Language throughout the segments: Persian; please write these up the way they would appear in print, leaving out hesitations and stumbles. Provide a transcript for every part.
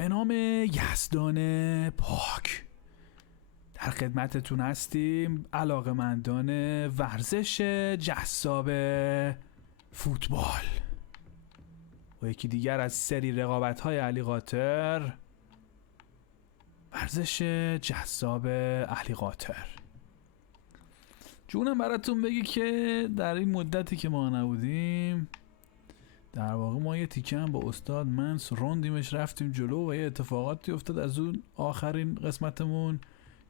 به نام یزدان پاک در خدمتتون هستیم، علاقه‌مندان ورزش جذاب فوتبال و یکی دیگر از سری رقابت‌های علی قاطر، ورزش جذاب علی قاطر. جونم براتون بگی که در این مدتی که ما نبودیم، در واقع ما یه تیکه هم با استاد منس روندیمش، رفتیم جلو و یه اتفاقاتی افتاد از اون آخرین قسمتمون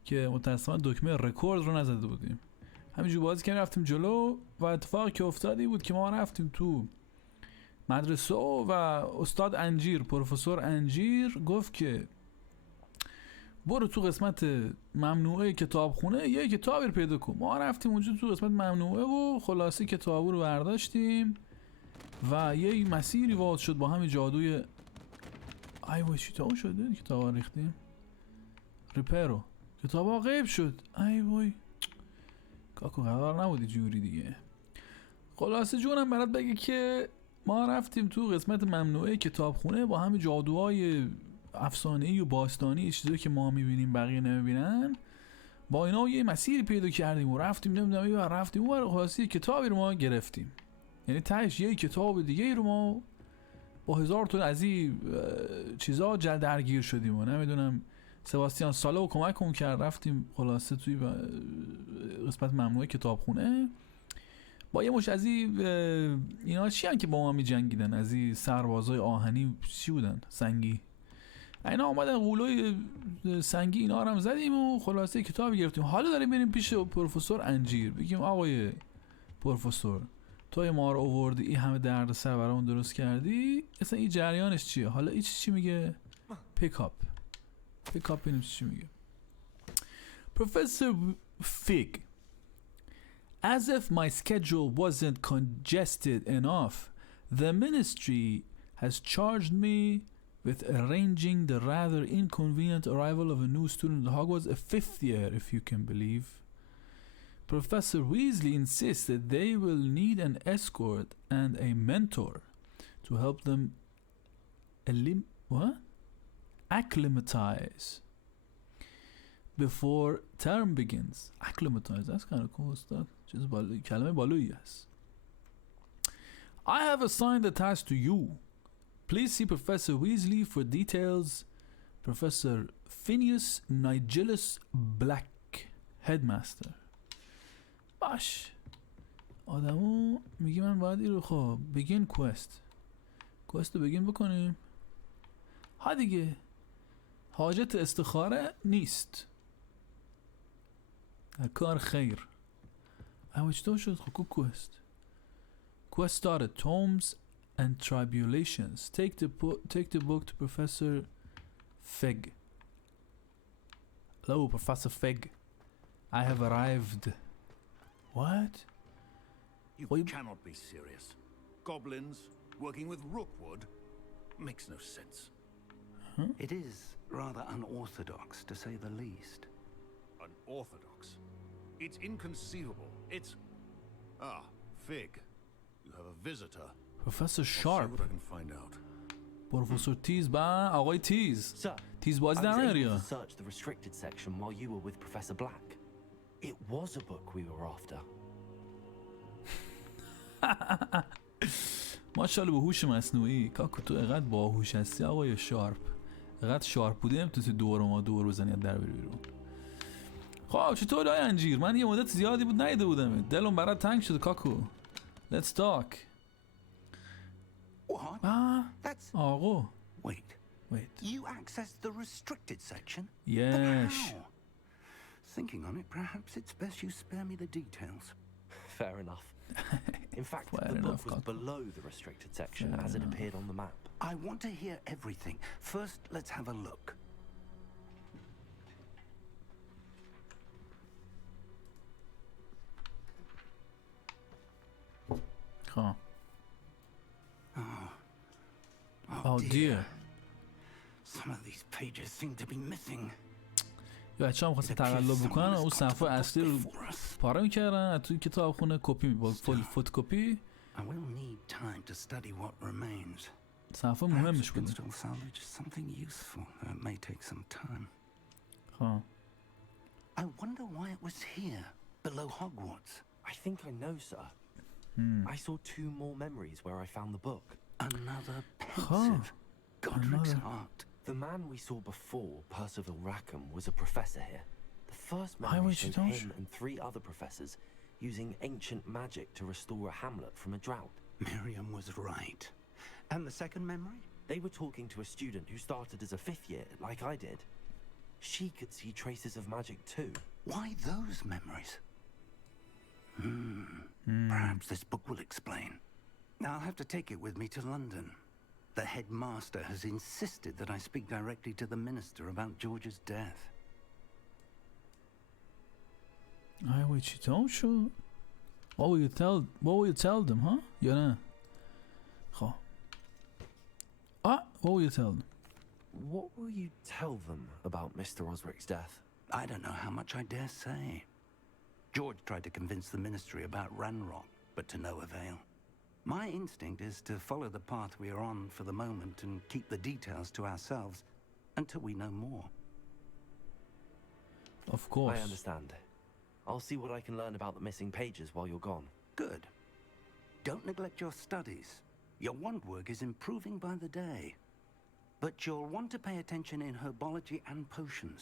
که متاسفانه دکمه رکورد رو نزده بودیم. همینجور بازی که رفتیم جلو و اتفاقی که افتادی بود که ما رفتیم تو مدرسه و استاد انجیر، پروفسور انجیر گفت که برو تو قسمت ممنوعه کتابخانه یه کتابی رو پیدا کن. ما رفتیم اونجا تو قسمت ممنوعه و خلاصی کتابو رو برداشتیم و یه مسیری واز شد با همین جادوی ای وای چی تا شده کتابا ریختیم ریپرو، کتابا غیب شد. ای وای کاکو قرار نبودی جوری دیگه. خلاصه جونم برات بگه که ما رفتیم تو قسمت ممنوعه کتابخونه با همین جادوهای افسانه‌ای و باستانی، چیزایی که ما میبینیم بقیه نمیبینن، با اینا یه مسیری پیدا کردیم و رفتیم نمیدونم رفتیم اون خلاصی کتابی رو ما گرفتیم. یعنی تهش یه کتاب دیگه رو ما با هزار تا از این چیزا درگیر شدیم و نمیدونم سباستیان سالو کمکمون کرد. رفتیم خلاصه توی قسمت ممنوعه کتابخونه با یه مش از اینا چی هن که با ما می جنگیدن، از این سربازای آهنی چی بودن، سنگی، اینا آمدن قولای سنگی اینا رو هم زدیم و خلاصه کتاب گرفتیم. حالا داریم بریم پیش پروفسور انجیر بگیم آقای پروفسور توی ما رو آوردی، این همه درد سر برامون درست کردی، اصلا این جریانش چیه؟ حالا این چی میگه؟ پیکاپ ببینیم چی میگه. Professor Fig, as if my schedule wasn't congested enough, the ministry has charged me with arranging the rather inconvenient arrival of a new student at Hogwarts, a 5th year if you can believe. Professor Weasley insists that they will need an escort and a mentor to help them acclimatize before term begins. Acclimatize, that's kind of cool stuff. Just کلمه بالویی است. I have assigned the task to you. Please see Professor Weasley for details. Professor Phineas Nigellus Black, Headmaster. باش آدمو میگی من باید این رو خب بگین کوست رو بگین بکنیم. ها دیگه حاجت استخاره نیست، کار خیر. اما چطور شد خب کوست started Tomes and Tribulations. Take the book to Professor Fig. Hello Professor Fig, I have arrived. What? You cannot be serious. Goblins working with Rookwood makes no sense. Huh? It is rather unorthodox, to say the least. Unorthodox? It's inconceivable. It's... Ah, Fig. You have a visitor. Professor I'll Sharp. see what I can find out. پروفسور تیز با آقای تیز. Sir, تیز بازی در نمیاری. I was able to search the restricted section while you were with Professor Black. It was a book we were after. ماشاءالله به هوش مصنوعی. کاکو تو اقدر باهوش هستی آقای شارپ، اقدر شارپ بودی نمیتونستی دور بزنی در بری بیرون. خب چطور آقای انجیر؟ من یه مدت زیادی بود نیده بودم، دلم برات تنگ شده کاکو. Let's talk. What? That's... آقا Wait. You accessed the restricted section? Yes. But how? Thinking on it, perhaps it's best you spare me the details. Fair enough. In fact, the book was below the restricted section as it appeared on the map. I want to hear everything. First, let's have a look. Huh. Oh dear. Some of these pages seem to be missing. یا بچه هم خواست تقلب بکنن اون صفحه اصلی رو پاره میکردن توی کتابخونه کپی با فوتوکپی. I will need time to study what remains. صفحه Perhaps مهمش we can بوده. still salvage something useful, though it may take some time. خب I wonder why it was here, below Hogwarts. I think I know, sir. I saw 2 more memories where I found the book. Another pensive. Godric's heart. The man we saw before, Percival Rackham, was a professor here. The first I memory wish you showed don't him and 3 other professors using ancient magic to restore a hamlet from a drought. Miriam was right. And the second memory? They were talking to a student who started as a 5th year, like I did. She could see traces of magic too. Why those memories? Perhaps this book will explain. Now I'll have to take it with me to London. The headmaster has insisted that I speak directly to the minister about George's death. I wait چی تموم شد. What will you tell them, huh? یا نه؟ خب what will you tell them? What will you tell them about Mr. Osric's death? I don't know how much I dare say. George tried to convince the ministry about Ranrock, but to no avail. My instinct is to follow the path we are on for the moment and keep the details to ourselves until we know more. Of course. I understand. I'll see what I can learn about the missing pages while you're gone. Good. Don't neglect your studies. Your wand work is improving by the day. But you'll want to pay attention in herbology and potions.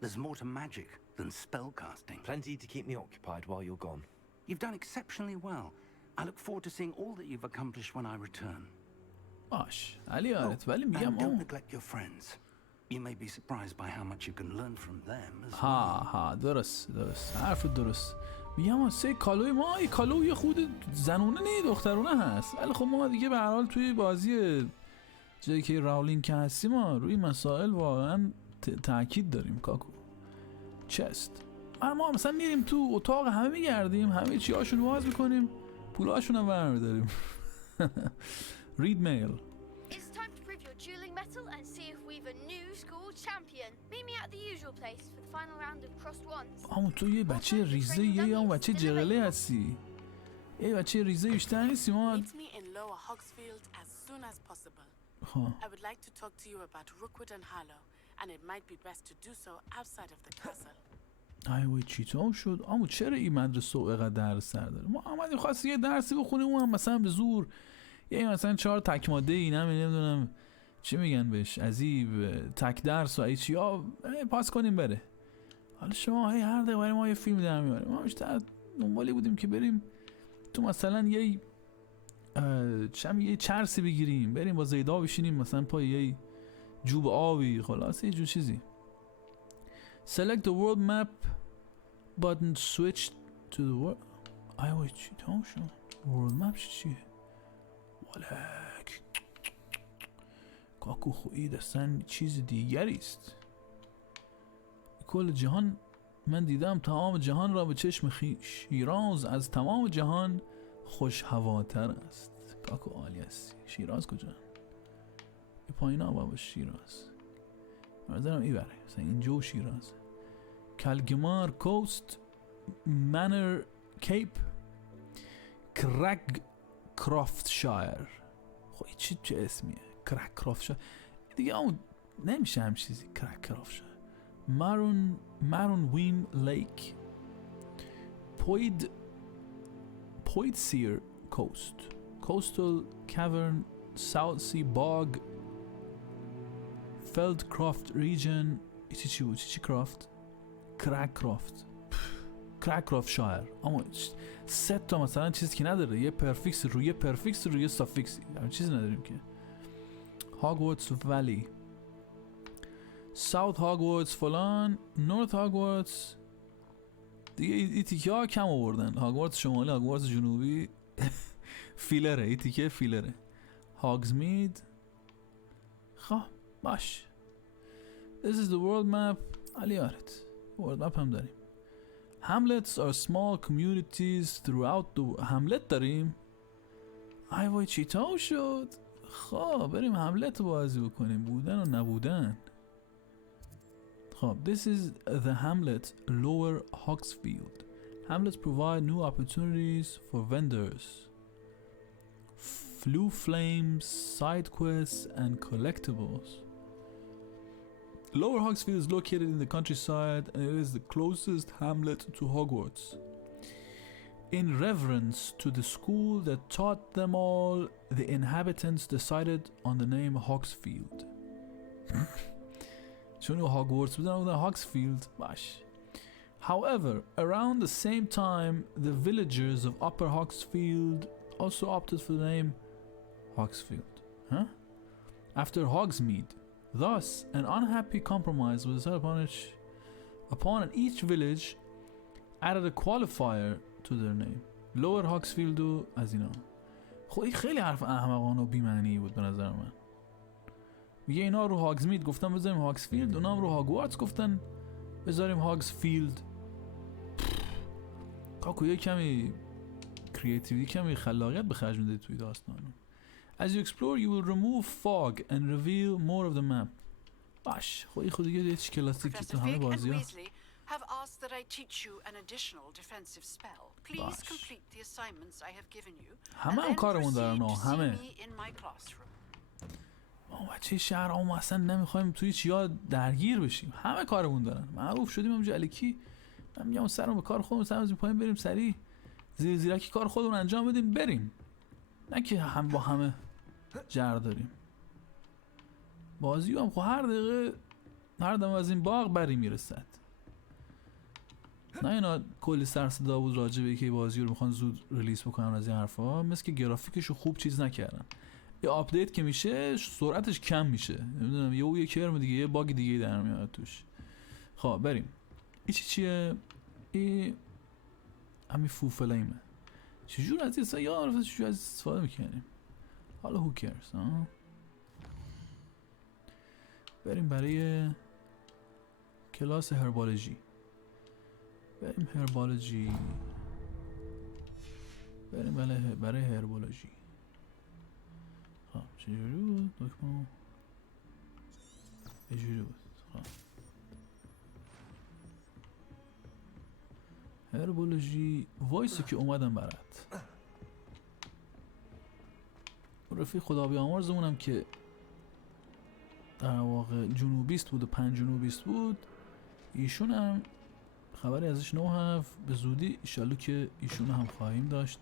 There's more to magic than spellcasting. Plenty to keep me occupied while you're gone. You've done exceptionally well. I look forward to seeing all that you've accomplished when I return. باش علی آرت ولی میگم And don't اون neglect your friends. You may be surprised by how much you can learn from them as ها درست حرف درست. میگم سه کالوی ما یه کالوی خود زنونه نه دخترونه هست، ولی خب ما دیگه به هر حال توی بازی جایی که راولینگ که هستیم ما روی مسائل واقعا تاکید داریم کاکو. چست ما مثلا میریم تو اتاق همه میگردیم، همه چی هاشون باز میکنیم، پولاشون هم برمیداریم. read mail. It's time to prove your dueling mettle and see if we've a new school champion. Meet me at the usual place for the final round of crossed wands. اما تو یه بچه ریزه یا بچه جغله هستی؟ یه بچه ریزه بیشتر نیستی ما؟ Meet me in Lower Hogsfield as soon as possible. خب I would like to talk to you about Rookwood and Harlow, and it might be best to do so outside of the castle. وای چیتام شد. اما چرا این مدرسه اینقدر درس سر داره؟ ما اومدیم خواستیم یه درسی بخونیم اون هم مثلا به زور یه مثلا 4 تک ماده ای نمیدونم چی میگن بهش عذیب تک درس و ای چیا پاس کنیم بره. حالا شما هر دقیقه برای ما یه فیلم در میاریم. ما بیشتر دنبالی بودیم که بریم تو مثلا یه چرسی بگیریم، بریم با زیدا بشینیم مثلا پای یه جوب آبی، خلاصه یه جور چیزی. Select the world map button, switch to the world. وای چی تمام شد؟ world map چیه؟ والک کاکو خویی دستن چیز دیگری است. کل جهان من دیدم تمام جهان را به چشم خویش، شیراز از تمام جهان خوش هواتر است. کاکو عالی است. شیراز کجا؟ این پایین ها بابا شیراز نظرم ای بره مثلا اینجا و شیراز. کلگمار کوست، منر کیپ، کرگ کرافت شایر. خب چه اسمیه کرگ کرافت شایر دیگه اون نمیشه هم چیزی. کرگ کرافت شایر، مارون وین لیک، پوید سیر کوست، کوستال کاورن، ساوت سی باگ، فلد کرافت ریجن. چی کرافت؟ کرگ کرافت شایر. اما سه تا مثلا چیزی که نداره، یه پرفیکس روی سافیکس، همین چیزی نداریم که. هاگوارتس ولی، ساوت هاگوارتس فلان، نورت هاگوارتس دیگه این تیکه ها کم آوردن. هاگوارتس شمالی، هاگوارتس جنوبی فیلره، این تیکه فیلره. هاگزمید. خب باش. This is the world map. علی آرت world map هم داریم. Hamlets are small communities throughout the... هملت داریم؟ ای وای چی تا شد؟ خب بریم هملت بازی بکنیم، بودن و نبودن. خب this is the hamlet Lower Hogsfield. Hamlets provide new opportunities for vendors, Flu Flames, side quests and collectibles. Lower Hogsfield is located in the countryside and it is the closest hamlet to Hogwarts. In reverence to the school that taught them all, the inhabitants decided on the name Hogsfield. چون هاگوارتس بودن هاگسفیلد باش. However, around the same time, the villagers of Upper Hogsfield also opted for the name Hogsfield. Huh? After Hogsmeade. Thus, an unhappy compromise was decided upon each village added a qualifier to their name. Lower Hogsfield و از اینا. خب این خیلی حرف احمقانه و بی‌معنی بود به نظر من. میگه اینا رو هاگزمید گفتن بذاریم هاگسفیلد، اونا هم رو هاگوارتس گفتن بذاریم هاگسفیلد. کاکو یه کمی کریتیویتی، کمی خلاقیت به خرج میده توی داستانو. As you explore you will remove fog and reveal more of the map. باش خب این خود دیگه یه چی کلاسیکی تو همه بازی‌ها. have asked that I teach you an additional defensive spell. Please complete the assignments I have given you. همه کارمون دارن همه. In my classroom. ما بچه شهر هم اصلا نمیخوایم توی چیا درگیر بشیم. همه کارمون دارن. معروف شدیم همونجا الکی. من میگم سرمون به کار خودمون سرمون پایین بریم سریع زیرکی کار خودمون انجام بدیم بریم. نه که هم با همه جر داریم. بازی هم خب هر دقیقه از این باغ بری میرسد. نه اینا کلی سر صدا بود راجع به اینکه بازی رو میخوان زود ریلیز بکنن از این حرفا، مثل که گرافیکش رو خوب چیز نکردن. یه آپدیت که میشه سرعتش کم میشه، نمیدونم یه کرم دیگه یه باگ دیگه در میاد توش. خب بریم. این چیه؟ این همین فوفلیمه. چجور از این یاد رفته چجور از استفاده میکنیم؟ حالا who cares ها؟ بریم برای کلاس هربالوژی. بریم هربالوژی. بریم برای هربالوژی. خب چجوری بود؟ دکمه چجوری بود؟ خب هربالوژی وایسی که اومدم برات. رفیق خدا بیامرزمونم که در واقع جنوبیست بود و 5 جنوبیست بود، ایشون هم خبری ازش هفت به زودی ایشالله که ایشون هم خواهیم داشت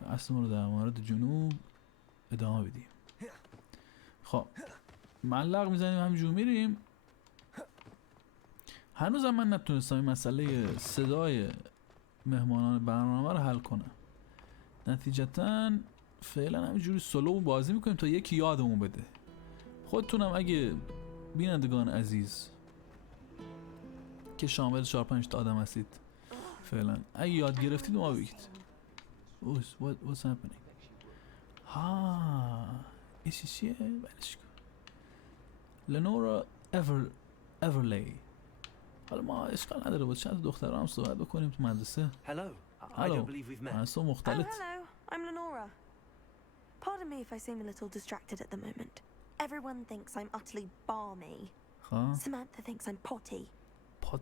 و اصلا رو در مورد جنوب ادامه بدیم. خب ملق میزنیم همینجور میریم. هنوزم من نتونستم این مسئله صدای مهمانان برنامه رو حل کنم. نتیجتاً فعلا همینجوری سولو بازی میکنیم تا یکی یادمون بده. خودتونم اگه بینندگان عزیز که شامل 4-5 تا آدم هستید فعلا اگه یاد گرفتید ما بگید. What's happening؟ این چیه؟ بلش کن. لنورا اورلی. حالا ما اشکال نداره با چند دخترها هم صحبت بکنیم تو مدرسه. Hello. I don't believe we've met. مدرسه مختلط. Oh, hello. I'm Lenora. Pardon me if I seem a little distracted at the moment. Everyone thinks I'm utterly balmy. Samantha thinks I'm potty.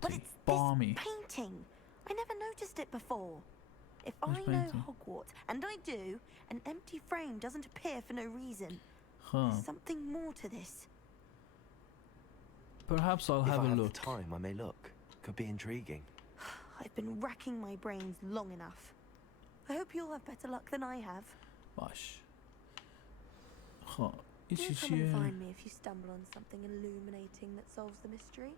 But it's balmy. This painting. I never noticed it before. If I know Hogwarts, and I do, an empty frame doesn't appear for no reason. There's something more to this. Perhaps I'll have a look. If I have the time, I may look. Could be intriguing. I've been racking my brains long enough. I hope you'll have better luck than I have. باش. خب این Do come and چیه؟ find me if you stumble on something illuminating that solves the mystery.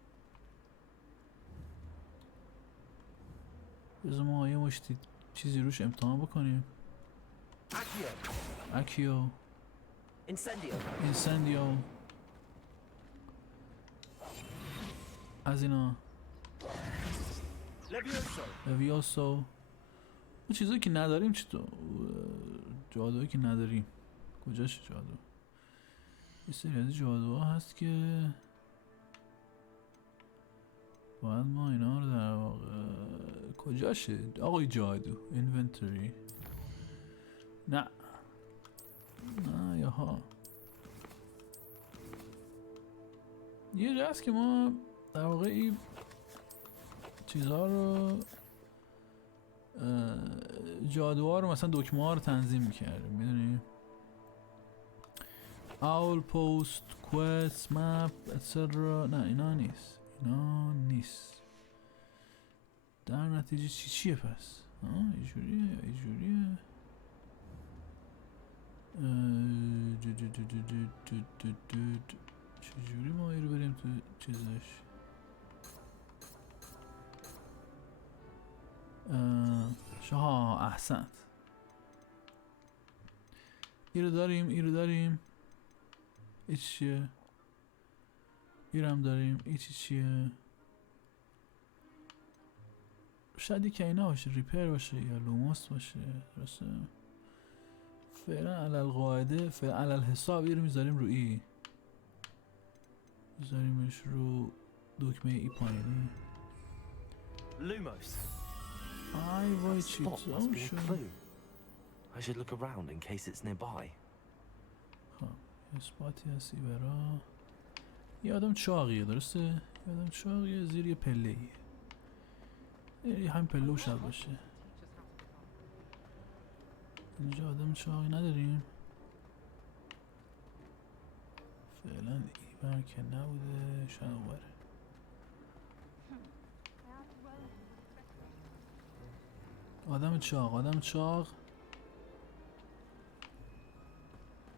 بذار ما یه مشتی چیزی روش امتحان بکنیم. اکیو اینسندیو از اینا لویوسو. اون چیزایی که نداریم چطور؟ جادوهایی که نداریم کجاشه جادو؟ یه سری از جادوها هست که باید ما اینا رو در واقع کجاشه؟ آقای جادو اینونتوری. نه یاها یه جا هست که ما در واقع این چیزها رو جادوها رو مثلا دکمه ها رو تنظیم میکردیم میدونی؟ اول پوست کوست مپ اتسرا. نه اینا نیست، اینا نیست. در نتیجه چیه پس؟ اینجوریه. چجوری ما رو بریم تو چیزش؟ احسنت. ایرو داریم. ایچ چیه؟ ایرم داریم. ایچی چیه؟ شاید که اینا باشه، ریپر باشه یا لوموس باشه. درسته؟ فعلا علل قاعده، فعلا علل حساب رو میذاریم رو ای. میذاریمش رو دکمه ای پایینی. Lumos. آی وای چی Spot must be a شد. clue. I should look around in case it's nearby. خب اسپاتی هستی برا یه آدم چاقیه. درسته؟ یه آدم چاقیه زیر یه پله ایه. همین پله شاید باشه. اینجا آدم چاقی نداریم فعلا. ایبر که نبوده، شاید اوبره. آدم چاق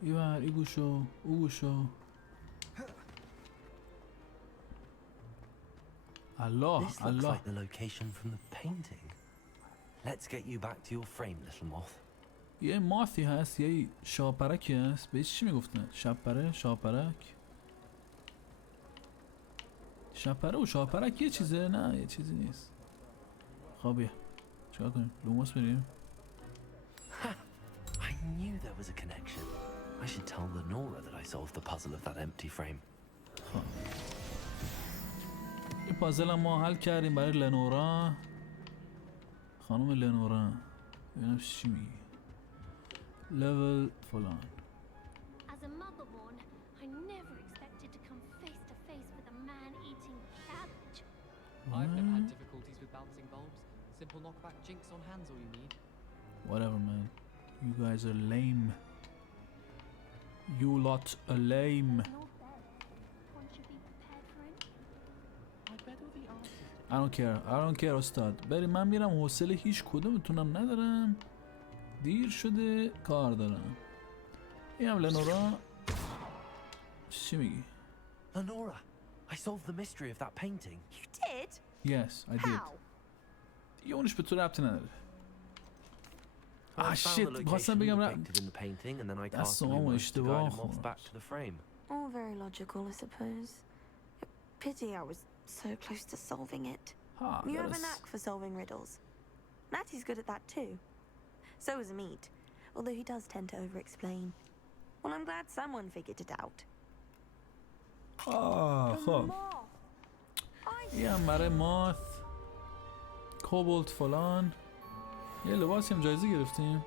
ایبر، ای گوشو، او گوشو. الله This looks الله. like the location from the painting. Let's get you back to your frame, little moth. یه ماثی هست، یه شاپرکی هست. بهش چی میگفتن؟ شاپرک شپره و شاپرک یه چیزه؟ نه یه چیزی نیست. خب بیا چیکار کنیم؟ لوموس بریم. I knew there was a connection. I should tell Lenora that I solved the puzzle of that empty frame. خب این پازل هم ما حل کردیم برای لنورا. خانم لنورا ببینم چی میگی. لول فلان. As a mother born, I never expected to come face to face with a man eating cabbage. I've never had difficulties with bouncing bulbs. Simple knockback jinx on hand's all you need. Whatever, man. You guys are lame. You lot are lame. Not bad. One should be prepared for him. I bet all the answers. I don't care استاد. بریم. من میرم، حوصله هیچ کدومتونم ندارم. دیر شده، کار دارم. اینم لنورا. چی میگی؟ Lenora, I solved the mystery of that painting. You did? Yes, I did. How? دیگه اونش به تو ربطی نداره. I found the شیت، location می‌خواستم بگم depicted in the painting and then I cast دستمو Lumos to اشتباه guide him off خورد. back to the frame. All very logical, I suppose. Pity I was so close to solving it. You have a knack for solving riddles. Natty's good at that too. So is Amit, although he does tend to over-explain. Well, I'm glad someone figured it out. خب این هم برای ماث کوبولت فلان. یه لباسی هم جایزه گرفتیم.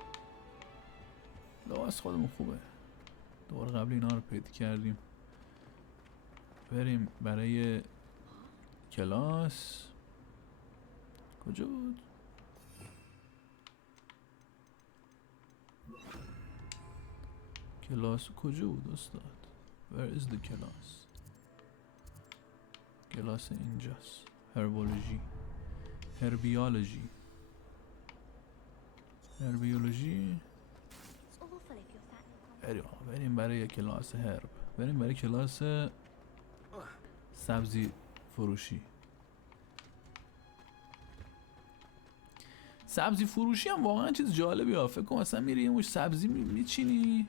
لباس خودمون خوبه. دوباره قبل اینا رو پیدا کردیم. بریم برای کلاس. کجا بود؟ کلاس کجا بود استاد؟ Where is the کلاس؟ کلاس اینجاست. Herbology. Herbology. It's awful if you're fat. بریم برای کلاس هرب. بریم برای کلاس سبزی فروشی. سبزی فروشی هم واقعا چیز جالبی ها. فکر کنم مثلا میری یه موش سبزی میچینی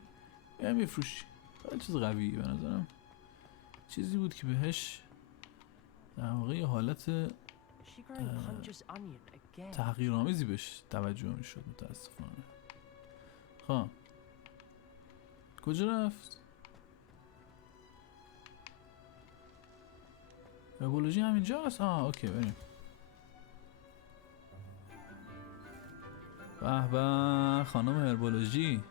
یا میفروشی. خیلی چیز قوی به نظرم. چیزی بود که بهش در واقع یه حالت تحقیرآمیزی بهش توجه میشد متاسفانه. خب کجا رفت؟ هربولوژی همینجا هست؟ اوکی بریم. به به خانم هربولوژی.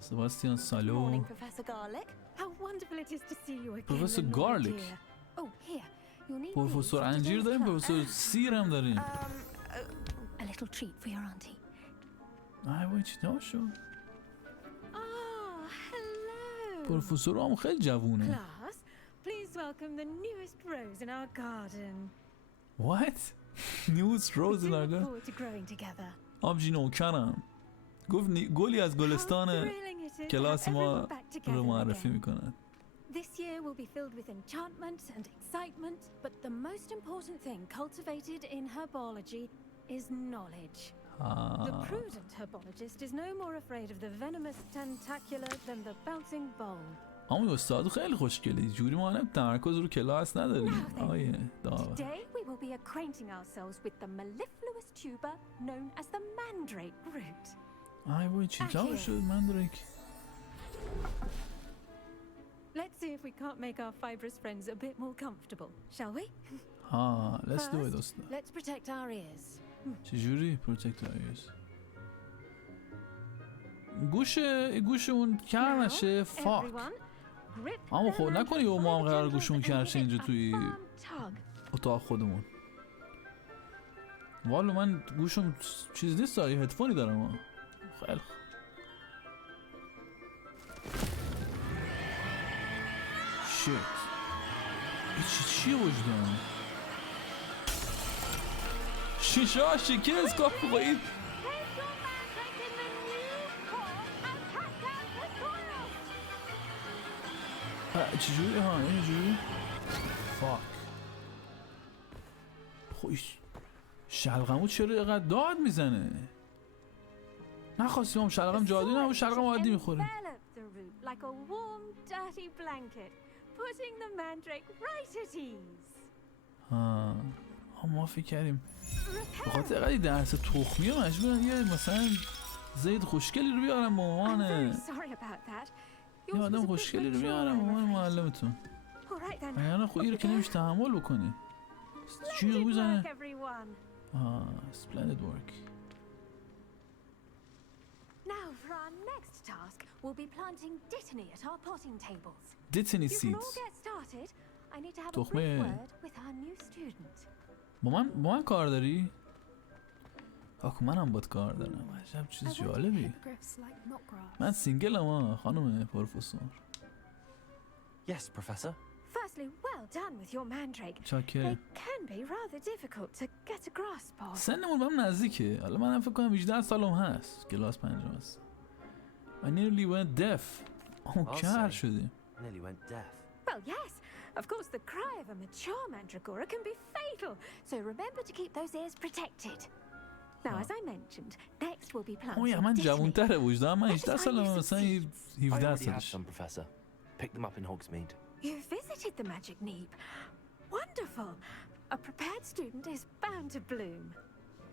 سباستیان سالو. Morning, Professor Garlic. How wonderful it is to see you again. پروفسور Lenora, گارلیک. dear. Oh, here. You'll need پروفسور these for انجیر today's داریم، class. پروفسور سیر هم داریم. A little treat for your auntie. وای چی شد؟ Ah, پروفسور هم خیلی جوونه. Class, please welcome the newest rose in our garden. What? newest rose in our Look garden? forward to growing together. آبجی نوکرم. گفت گلی از گلستان کلاس ما رو معرفی میکنن. This year will be filled with enchantment and excitement, but the most important thing cultivated in herbology is knowledge. The prudent herbologist is no more afraid of the venomous tentacular than the bouncing bulb. اما استاد خیلی خوشگله. جوری ما هم تمرکز رو کلاس نداریم. آیه داور. Today we will be acquainting ourselves with the mellifluous tuber known as the mandrake root. آی وای چی جواب شد مندریک. Let's see if we can't make our fibrous friends a bit more comfortable, shall we? ها let's do it استاد. Let's protect our ears. چجوری protect our ears؟ گوشمون کر نشه. فاک. اما خب نکنی و ما هم قرار گوشمون کر شه اینجا توی اتاق خودمون. والا من گوشم چیز نیست یه هدفونی دارم. خیلی خوب. شیت چیه وجدان؟ شیشه ها شکست کافی باید. چجوری؟ ها اینجوری؟ فاک خویش شلغمو چرا اینقدر داد میزنه؟ نخواستیم هم شلغم جادی نبود شلغم عادی میخوریم. ها ما فکر کردیم بخاطر اینقدر درس تخمیه مجبورن یه مثلا زید خوشگلی رو بیارم به عنوان یه آدم خوشگلی رو بیارم به عنوان معلمتون. یعنی خب این رو که نمیشه تحمل بکنی. چی رو بزنه؟ splendid work. Now for our next task, we'll be planting dittany at our potting tables. Dittany You can seeds. all get started. I need to have a تخمه. brief word with our new student. با من کار داری؟ آخه منم باید کار دارم. عجب چیز جالبی. من سینگلم خانم پروفسور. Yes, Professor. Firstly, well done with your mandrake. چاکر. They can be rather difficult to get a grasp of. سنمون با هم نزدیکه. حالا منم فکر کنم 18 سالم هست. کلاس 5 هست. I nearly went deaf. کر شدیم. Nearly went deaf. Well, yes. Of course, the cry of a mature mandragora can be fatal, so remember to keep those ears protected. Now, as I mentioned, next we'll be planting من dittany. جوان‌تره وجدان من 18 سالم مثلا 17 I already have سالش. some, Professor. Pick them up in Hogsmeade. You visited the magic neep. Wonderful. A prepared student is bound to bloom.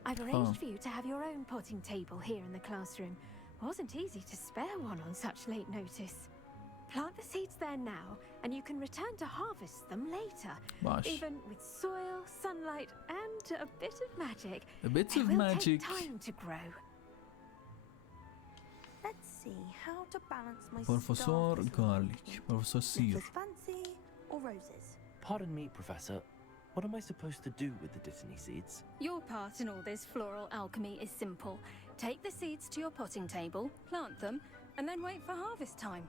I've arranged for you to have your own potting table here in the classroom. Wasn't easy to spare one on such late notice. Plant the seeds there now, and you can return to harvest them later. باش. Even with soil, sunlight, and a bit of magic, A bit they of will magic. take time to grow. Let's see how to balance my پروفسور starters. گارلیک. پروفسور سیر. Lettuce fancy or roses? Pardon me, Professor. What am I supposed to do with the dittany seeds? Your part in all this floral alchemy is simple. Take the seeds to your potting table, plant them, and then wait for harvest time.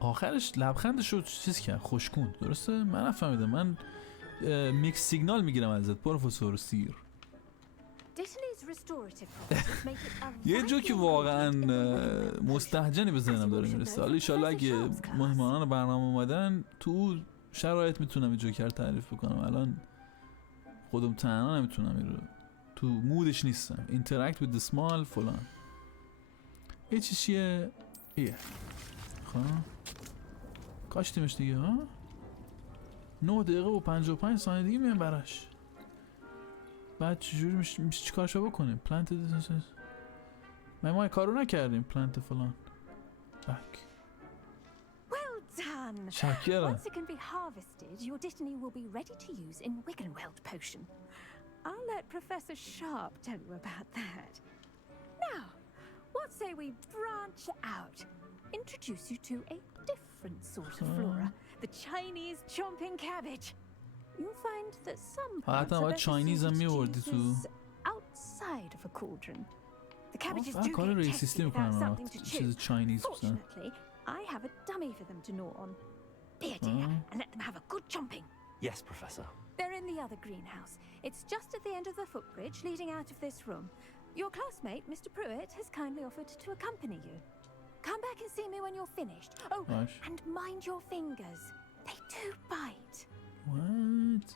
آخرش لبخندش رو چیز کرد خوشکون درسته؟ من نفهمیدم. من میکس سیگنال میگیرم ازت پروفسور سیر. یه جو که واقعا مستهجنی به ذهنم داره میرسه. حالا ایشالله اگه مهمانان برنامه اومدن تو شرایط میتونم این جوکر تعریف بکنم. الان خودم تنها نمیتونم این رو تو مودش نیستم. اینتراکت with the small فلان یه چیزیه ایه خب کاشتیمش دیگه ها 9 دقیقه و 55 ثانیه دیگه میان براش. بعد چجوری میشه چی کارشو بکنیم؟ پلانت ما کارو نکردیم. پلانت فلان بک. Done. شاکرم. Once it can be harvested, your dittany will be ready to use in Wiggenweld potion. I'll let Professor Sharp tell you about that. Now, what say we branch out? Introduce you to a different sort of flora, the Chinese chomping cabbage. You'll find that some plants are better suited to uses outside of a cauldron. The cabbage is کار duly ریسیستی tested without میکنم something to chew. چیز چاینیز بزن. Fortunately, I have a dummy for them to gnaw on. Dear, dear, and let them have a good chomping. Yes, Professor. They're in the other greenhouse. It's just at the end of the footbridge leading out of this room. Your classmate, Mr. Pruitt, has kindly offered to accompany you. Come back and see me when you're finished. Oh, Gosh. and mind your fingers. They do bite. What?